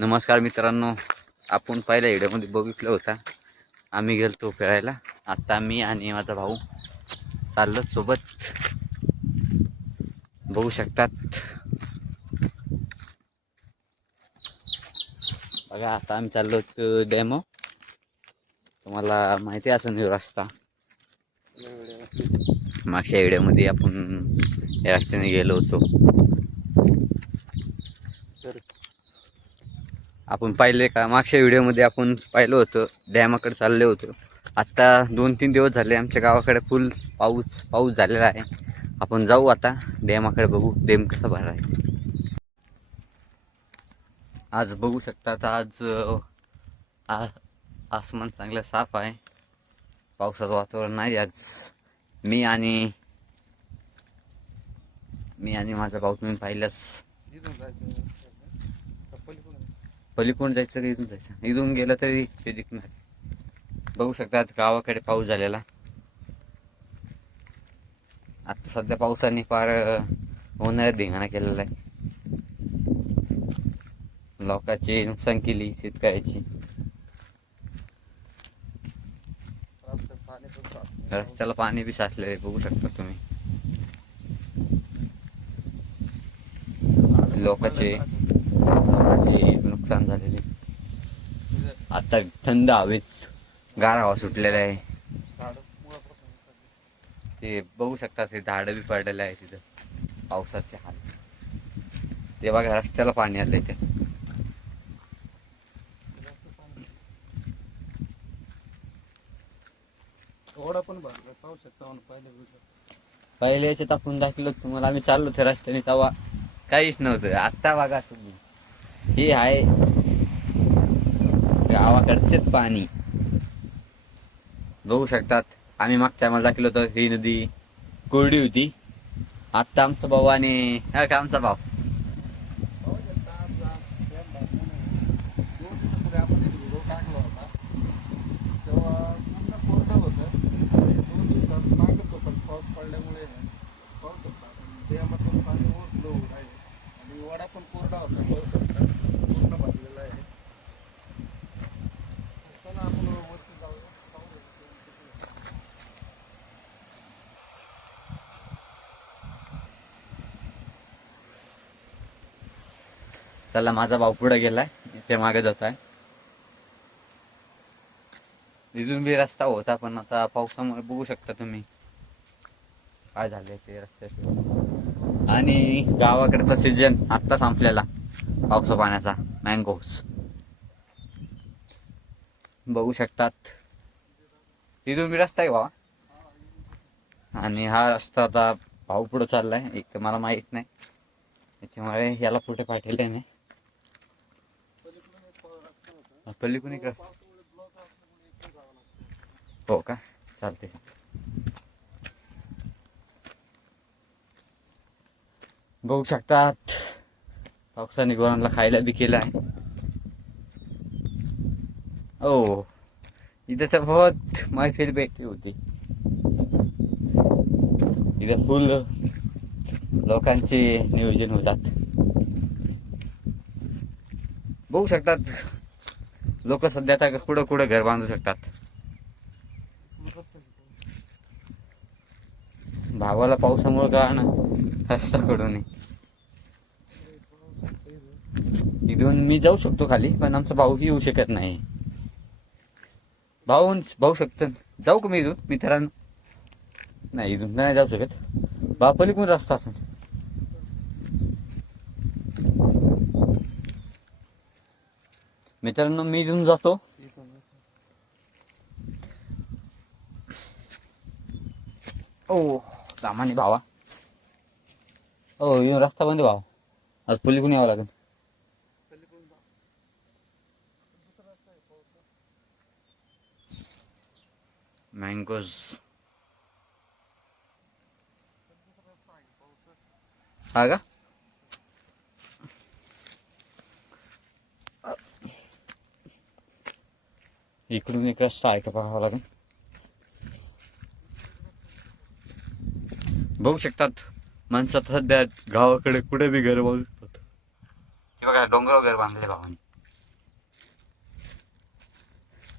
नमस्कार मित्रांनो, आपण पहिल्या व्हिडिओमध्ये बघितलं होता आम्ही गेलतो फिरायला. आता मी आणि माझा भाऊ चाललो सोबत, बघू शकतात. बघा आता आम्ही चाललो डेमो. तुम्हाला माहिती असेल रस्ता, मागच्या व्हिडिओमध्ये आपण या रस्त्याने गेलो होतो. आपण पाहिले का मागच्या व्हिडिओमध्ये आपण पाहिलं होतं डॅमाकडे चाललो होतो. आत्ता 2-3 दिवस झाले आमच्या गावाकडे फुल पाऊस झालेला आहे. आपण जाऊ आता डॅमाकडे, बघू डॅम कसा भरला आहे. आज बघू शकतात, आसमान चांगलं साफ आहे, पावसाचं वातावरण नाही आज. मी आणि माझा भाऊ तुम्ही पाहिलंच. पलीकडून जायचं का इथून जायचं? इथून गेलं तरी ते दिसणार. बघू शकतात गावाकडे पाऊस झालेला. आता सध्या पावसाने फार उन्हाळ्यात धिंगाणा केलेला आहे, लोकांची नुकसान केली शेतकऱ्याची. रस्त्याला पाणी बी साचले बघू शकता तुम्ही. लोकांचे नुकसान झालेले. आता थंड हवेत गार हवा सुटलेला आहे. ते बघू शकता, ते झाडं बी पडलेलं आहे तिथं पावसाचे हाल. ते बघा रस्त्याला पाणी आलंय ते. पहिले याच्यात आपण दाखवलं तुम्हाला, आम्ही चाललो त्या रस्त्याने तेव्हा काहीच नव्हतं. आत्ता बघा तुम्ही, हे आहे गावाकडचेच पाणी. बघू शकतात, आम्ही मागच्या मला दाखवलं होतं ही नदी कोरडी होती. आत्ता आमचा भाऊ आणि आमचा भाऊ चला, माझा भाऊ पुढे गेलाय, इथे मागे जात आहे. इथून बी रस्ता होता, पण आता पावसामुळे बघू शकता तुम्ही काय झाले ते रस्त्याचे. आणि गावाकडचा सीजन आत्ता संपलेला पावसा पाण्याचा, मँगोज बघू शकतात. तिथून बी रस्ता आहे बाबा, आणि हा रस्ता आता भाऊ पुढे चाललाय. एक तर मला माहित नाही, त्याच्यामुळे याला पुढे पाठवले नाही. पलीकडून एक हो का, चालते. बघू शकतात पावसाने गुरांना खायला बी केलं आहे. हो, इथं तर बहुत मैफिल भेटली होती. इथं फुल लोकांचे नियोजन होतात. बघू शकतात लोक सध्या आता कुठं घर बांधू शकतात. भावाला पावसामुळे का ना रस्ता कडून इथून मी जाऊ शकतो खाली, पण आमचा भाऊ येऊ शकत नाही. भाऊ शकतो, जाऊ का मी इथून मित्रांनो? नाही, इथून नाही जाऊ शकत. बापली कोण रस्ता असेल. मित्रांनो मी इथून जातो. ओ सामान्य भावा, हो येऊन रस्ता बंद भावा, आज पलीकडून यावं लागेल. मँगोज हा का, इकडून एक रस्ता आहे का पाहावं लागेल. बघू शकतात माणसात सध्या गावाकडे कुठे बी घर बांधू शकतात. हे बघा डोंगरावर घर बांधले भावानी.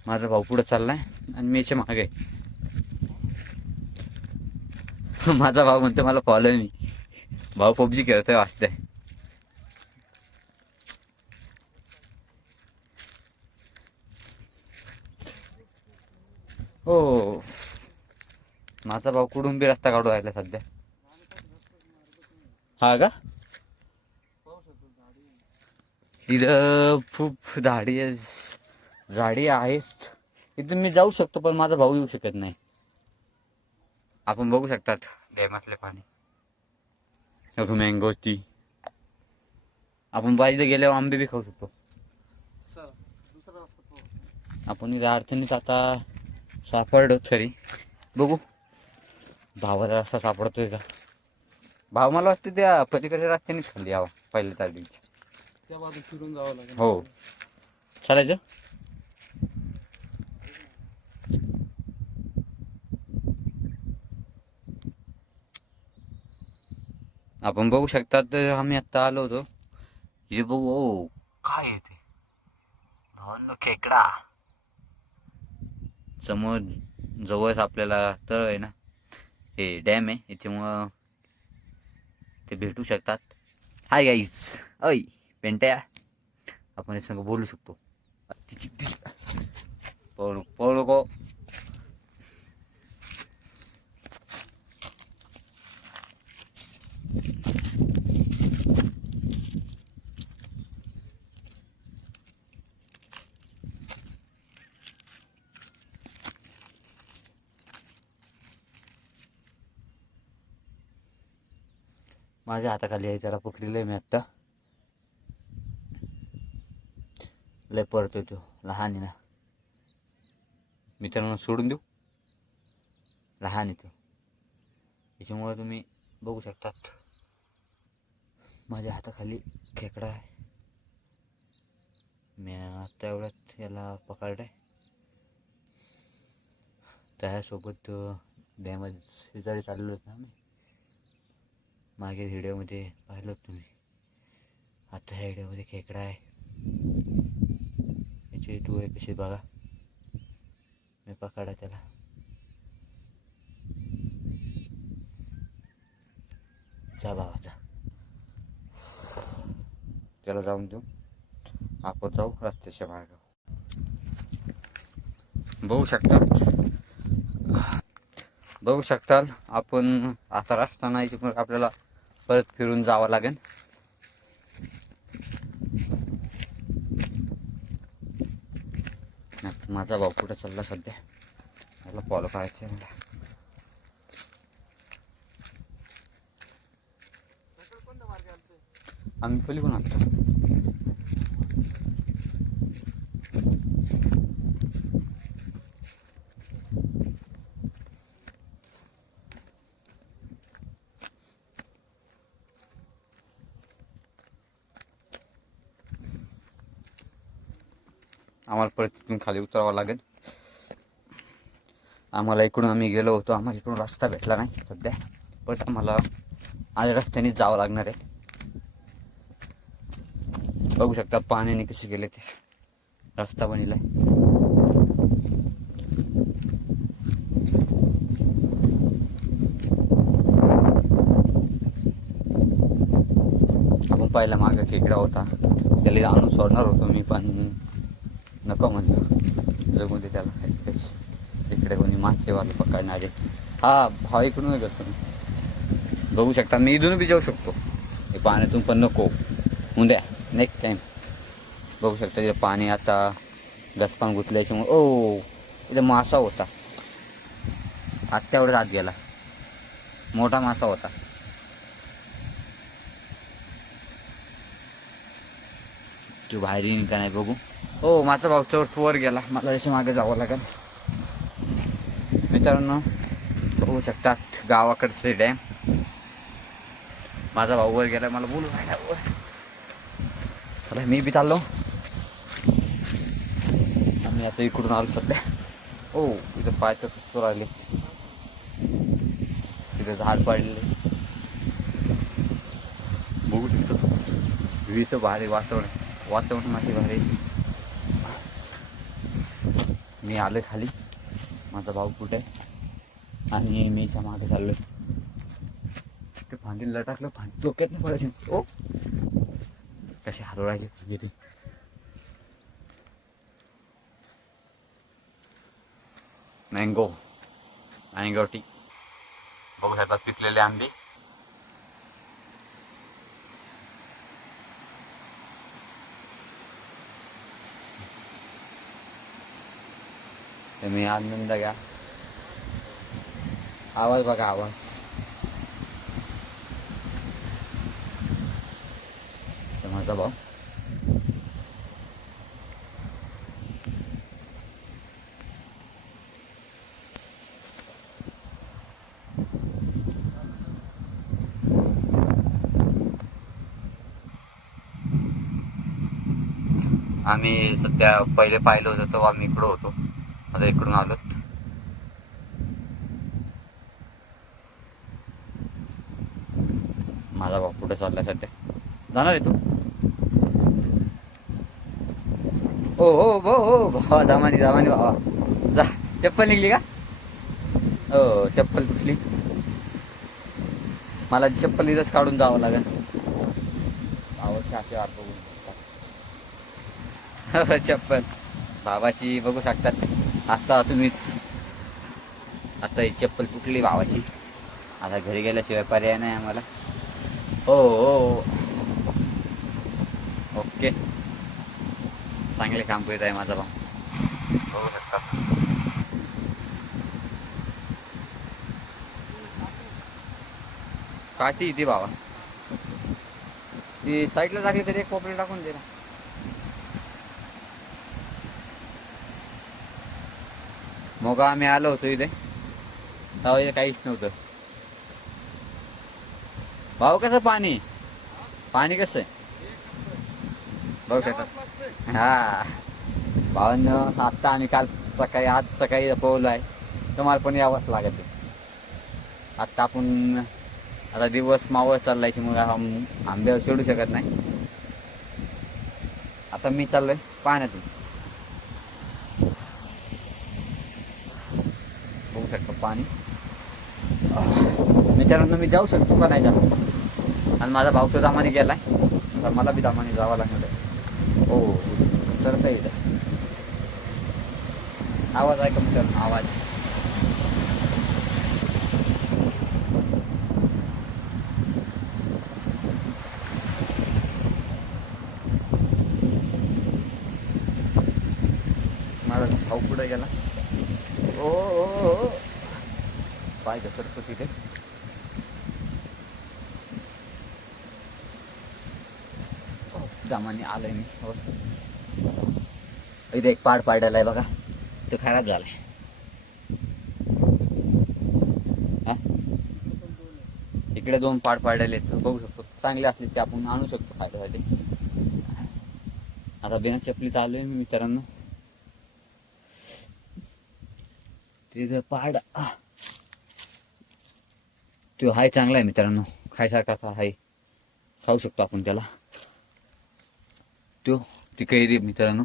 माझा भाऊ पुढं चाललाय आणि मी याच्या मागे. माझा भाऊ म्हणतो मला फॉलो मी. भाऊ पबजी खेळतोय वाचतंय. हो, माझा भाऊ कुठून बी रस्ता काढू राहिला सध्या. हा का? इथं खूप झाडी आहेत. इथून मी जाऊ शकतो पण माझा भाऊ येऊ शकत नाही. आपण बघू शकतात डॅमातले पाणी. Mango T. आपण पाहिजे गेल्यावर आंबे बी खाऊ शकतो. आपण इथं अडचणीच आता सापडलो तरी बघू भावाला रस्ता सापडतोय का. भाव मला वाटतं त्या पलीकडच्या रस्त्यानेच खाली यावा पहिल्या तारखेला. त्या बाजू फिरून जावं लागेल. हो, चालायचं. आपण बघू शकतात आम्ही आत्ता आलो होतो. हे बघू. ओ काय येते भावांनो, खेकडा. समोर जवळच आपल्याला तळ आहे ना, हे डॅम आहे, याच्यामुळं ते भेटू शकतात. Hi guys. अय पेंट्या, आपण हे संग बोलू शकतो. पळू नको. माझ्या हाताखाली आहे त्याला पकडलेलं मी आत्ता. लय परतोय तो, लहान आहे ना मित्रांनो, सोडून देऊ. लहान आहे तो, त्याच्यामुळे तुम्ही बघू शकतात माझ्या हाताखाली खेकडा आहे. मी आत्ता एवढ्यात याला पकडलाय. त्यासोबत डॅमेज शेजारी चाललो होतो आम्ही. मागे व्हिडिओमध्ये पाहिलं तुम्ही. आता ह्या व्हिडिओमध्ये खेकडा आहे. याची डोळे कशी बघा. मी पकडा त्याला. जा बाबा, त्याला जाऊन देऊ. आपण जाऊ रस्त्याच्या मार्गावर. बघू शकताल आपण आता रस्ता नाही, पण आपल्याला परत फिरून जावं लागेल. माझा भाऊ कुठे चालला सध्या, मला फॉलो करायचं आहे. मला आम्ही पलीकडून आणतो. आम्हाला परत तिथून खाली उतरावं लागेल. आम्हाला इकडून आम्ही गेलो होतो, आम्हाला इकडून रस्ता भेटला नाही सध्या, पण आम्हाला आज रस्त्यानेच जावं लागणार आहे. बघू शकता पाण्याने कसे गेले ते रस्ता बनलाय. आपण पहिला मागं खेकडा होता, त्याला आणून सोडणार होतो मी, पण नको म्हणलं, जगू दे त्याला. इकडे कोणी मासेवाले पकडणारे. हा भाव इकडून गेलो. बघू शकता मी इथून बी जाऊ शकतो, हे पाण्यातून पण नको उद्या नेक्स्ट टाइम. बघू शकता तिथे पाणी आता गसपान गुतल्याच्यामुळे. ओ इथं मासा होता, आत्ता एवढं आत गेला. मोठा मासा होता. तू बाहेर येईन का नाही बघू. हो, माझा भाऊ चोर वर गेला, मला त्याच्या मागे जावं लागेल. मित्रांनो बघू शकतात गावाकडचे डॅम. माझा भाऊ वर गेला, मला बोलू राहिला वर. चला मी बी चाललो. आम्ही आता इकडून आलो सध्या. हो, इथं पाय तर कसं राहिले, तिथं झाड पाडले. बघू शकतो विहित भारी वातावरण माझी भारी. मी आलो खाली, माझा भाऊ कुठे आहे आणि मीच्या मागे चाललो. ते फांदीला टाकलं, फांदी डोक्यात नाही पडायची. ओ कशी हलव राहिली फांदी ती. मँगो टी बघू शकता, पिकलेले आंबे. तुम्ही आनंद घ्या. आवाज बघा, आवाज. माझा भाऊ आम्ही सध्या पहिले पाहिलं होतं तेव्हा आम्ही इकडं होतो, आता इकडून आलो. माझा भाऊ कुठे चाललाय सध्या? जाणार आहे तू? हो भावा, दामानी भावा, जा. चप्पल निघली का? हो, चप्पल कुठली? मला चप्पल इथंच काढून जावं लागेल. भावाची वाट बघू शकता. चप्पल भावाची बघू शकतात. आता तुम्हीच, आता ही चप्पल तुटली भावाची. आता घरी गेल्याशिवाय पर्याय नाही आम्हाला. हो. ओके, चांगले काम करीत आहे माझा भाऊ, बघू शकता. काठी ती भावा, ती साईडला टाकली तरी एक कोपरी टाकून दे ना. मग आम्ही आलो होतो इथे, तेव्हा इथे काहीच नव्हतं. भाऊ कसं पाणी कसं आहे बघू शकता. हा भावांनो, आत्ता आम्ही काल सकाळी, आज सकाळी पोहलो आहे. तुम्हाला पण यावंच लागत आहे. आत्ता आपण, आता दिवस मावळ चाललाय की मग आंब्यावर सोडू शकत नाही. आता मी चाललोय पाण्यातून, बघू शकतो पाणी. मित्रांनो, मी जाऊ शकतो का नाही जाऊ? आणि माझा भाऊ तो दामाने गेलाय, तर मला बी दामाने जावं लागणार आहे. हो, सरता येईल. आवाज आहे का मित्रांनो? आवाज. माझा भाऊ पुढे गेला. ओ पाय घसरतो तिथे. दामाने आलंय मी. हो, इथे एक पाड पाडायला आहे बघा, तो खराब झालाय. इकडे 2 पाड पाडायला आहेत, बघू शकतो. चांगले असले ते आपण आणू शकतो फायद्यासाठी. आता बिना चपलीत आलोय मी मित्रांनो. तिथं पाड तो हाय, चांगला आहे मित्रांनो, खायसारखा हाय, खाऊ शकतो आपण त्याला. ती कैरी मित्रांनो,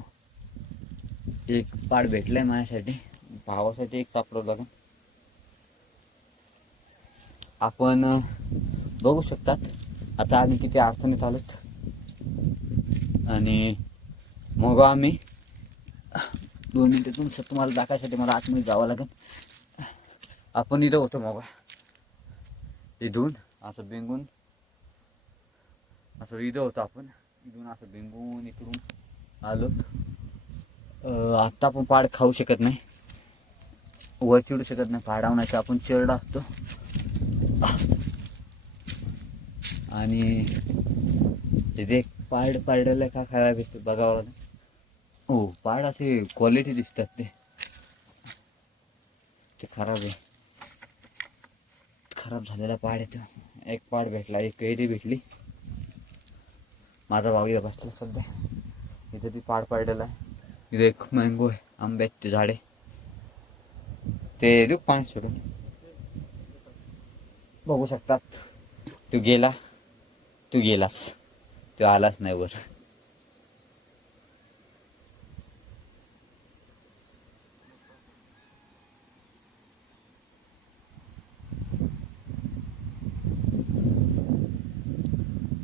एक पाड भेटलाय माझ्यासाठी, भावासाठी एक सापडवं लागेल. आपण बघू शकतात आता आम्ही किती अडचणीत आलोत. आणि मग आम्ही 2 मिनिटं तुम्हाला दाखवायसाठी मला आतमध्ये जावं लागेल. आपण इथं होतो मग, इथून असं बेंगून असं इथं होतं आपण, इथून असं बेंगून इकडून आलो. आत्ता आपण पाड खाऊ शकत नाही, वर चिडू शकत नाही. पाडावण्याचा आपण चिरडा असतो. आणि तिथे पाड पाडायला का खराब येते बघावं लागेल. हो, पाड असे क्वालिटी दिसतात, ते खराब आहे. खराब झालेला पाड येतो. एक पाड भेटला, एक कैरी भेटली. माझा भाऊ इथं बसला सध्या, इथे बी पाड पाडलेला आहे. इथे एक मँगो आहे, आंब्याचे झाड आहे. ते देऊ पाणी सोडून, बघू शकतात. तू गेलास, तो आलाच नाही वर.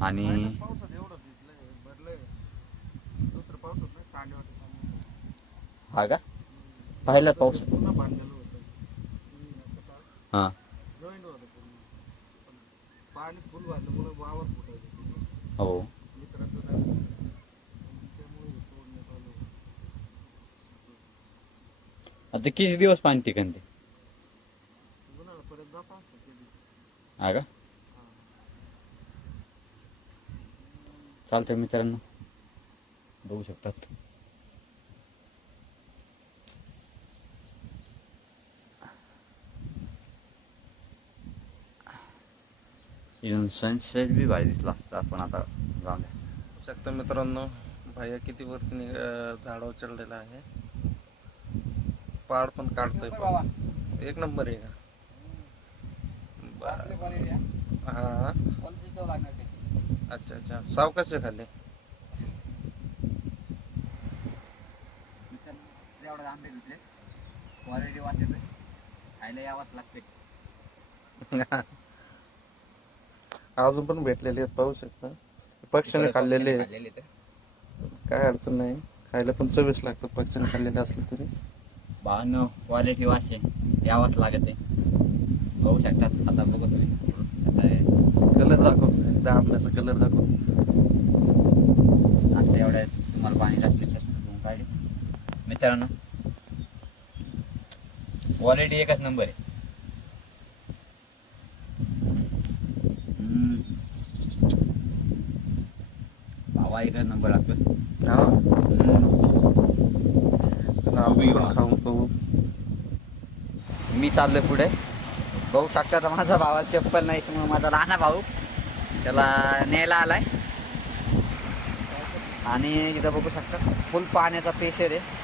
आणि हा का पाहिला पाऊस हां हो आता किती दिवस पाणी टिकन ते हा का चालतंय मित्रांनो बघू शकतात इथून सनसेट बी भारी दिसला असता आपण आता जाऊन शकता मित्रांनो भाया किती वरती झाडावर चढलेला आहे पाड पण काढतोय एक नंबर आहे का हा अच्छा अच्छा सावकाश खाली एवढा आंबे घेतले क्वालिटी वाचते खायला यावंच लागते अजून पण भेटलेले आहेत पाहू शकता पक्ष्याने खाल्लेले काय अडचण नाही खायला पण चवीस लागतं पक्ष्याने खाल्लेले असलं तरी भावांनो क्वालिटी वाशे यावंच लागत आहे बघू शकतात आता बघू तुम्ही कसं आहे कलर दाखव एकदा आंब्याचा कलर दाखव आता एवढ्या तुम्हाला पाणी लागले काढली मित्रांनो क्वालिटी एकच नंबर आहे भावा एकच नंबर लागतो आंबे घेऊन खाऊन पाहू मी चाललोय पुढे बघू शकता माझा भावा चप्पल नाही मग माझा लहाना भाऊ त्याला न्यायला आलाय आणि इथं बघू शकता फुल पाण्याचा प्रेशर आहे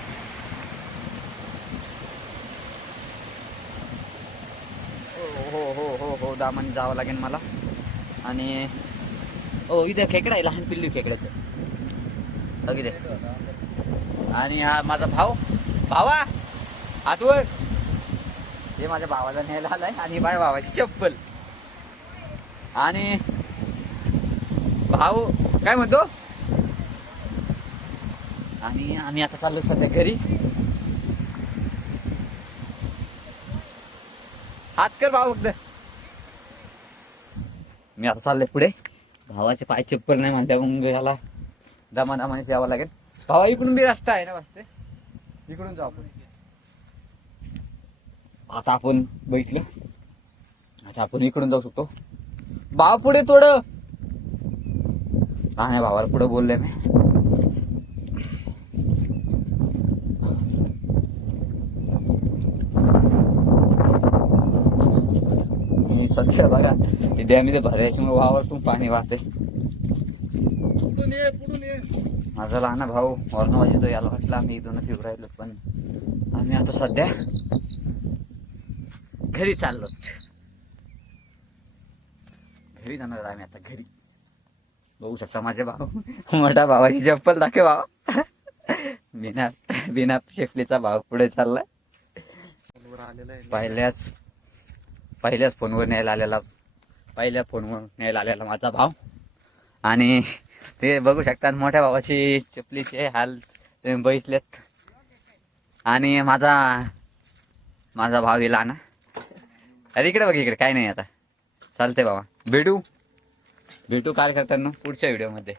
हो हो हो हो दामाने जावं लागेल मला आणि हो इथे खेकडा आहे लहान पिल्लू खेकड्याचं बघ इथे आणि हा माझा भावा हातवर हे माझ्या भावाला न्यायला आलाय आणि माझ्या भावाची चप्पल आणि भाऊ काय म्हणतो आणि आम्ही आता चाललो सध्या घरी हात कर भाऊ फक्त मी आता चाललोय पुढे भावाचे पाय चप्पल नाही म्हणत्या मग याला दमाने यावं लागेल भावा इकडून बी रस्ता आहे ना वाटते इकडून जाऊ आपण आता आपण बघितलं आता आपण इकडून जाऊ शकतो भाव पुढे थोडं हा नाही भावाला पुढे बोलले मी सध्या बघा डॅम इथे भरायच्यामुळे वावरतून पाणी वाहते माझा लहान भाऊ औरंगाबादचा याला वाटलं आम्ही इथून फिरू राहिलो पण आम्ही आता सध्या घरी चाललो घरी जाणार आम्ही आता घरी बघू शकता माझे भाऊ मोठा भावाची चप्पल दाखव भावा बिना शेफलीचा भाव पुढे चाललाय पहिल्याच फोनवर न्यायला आलेला माझा भाव आणि ते बघू शकतात मोठ्या भावाची चपलीचे हाल तुम्ही बघितलेत आणि माझा भाव येला ना अरे इकडे बघ इकडे काय नाही आता चालतंय बाबा भेटू कार्यकर्त्यांना पुढच्या व्हिडिओमध्ये